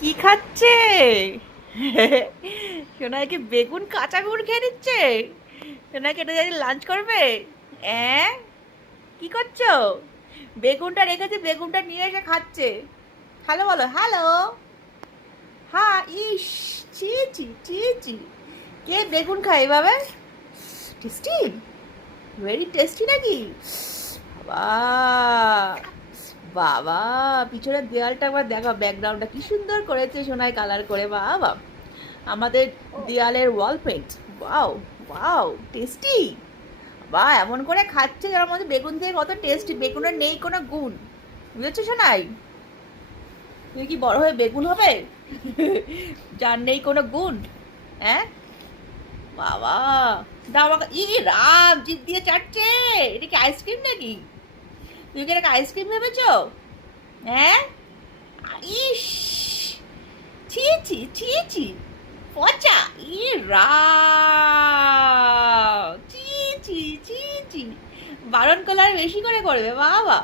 কি খাচ্ছে? সোনাইকে বেগুন, কাঁচা বেগুন খেয়ে নিচ্ছে। সোনাইকে এটা দিয়ে লাঞ্চ করবে? অ্যাঁ, কি করছো? বেগুনটা রেখেছে, বেগুনটা নিয়ে এসে খাচ্ছে। হ্যালো বলো, হ্যালো। হ্যাঁ, ইস, ছি ছি ছি ছি। কে বেগুন খায় এভাবে? টেস্টি, ভেরি টেস্টি নাকি? বাবা, বাবা, পিছনের দেয়ালটা একবার দেখো, ব্যাকগ্রাউন্ডটা কি সুন্দর করেছে সোনায় কালার করে। বাবা, আমাদের দেয়ালের ওয়াল পেন্ট। Wow, wow, tasty. বা এমন করে খাচ্ছে যার মধ্যে বেগুন দিয়ে কত টেস্টি, বেগুনের নেই কোনো গুণ। বুঝেছো সোনাই? তুমি কি বড় হয়ে বেগুন হবে? যার নেই কোনো গুণ। হ্যাঁ, বাবা, দাও আমাকে। ই রাম, জিভ দিয়ে চাটছে। এটা কি আইসক্রিম নাকি? তুমি কি এটাকে আইসক্রিম ভেবেছো? হ্যাঁ, ইস, ছি ছি ছি ছি, পচা। ই রাম, ছি ছি ছি ছি। বারণ করলে আর বেশি করে করবে বাবা।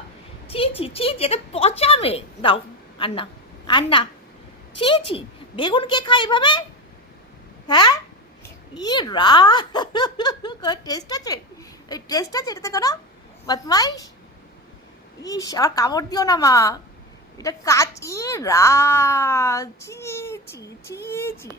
ছি ছি ছি ছি, এটা পচা মেয়ে। দাও, আর না, আর না। ছি ছি, বেগুন কে খায় এভাবে? হ্যাঁ, ই রা, টেস্ট আছে? এই টেস্ট আছে এটাতে কোনো? বদমাইশ। ইস, আর কামড় দিও না মা। এটা কাচি রা, ছি ছি ছি ছি।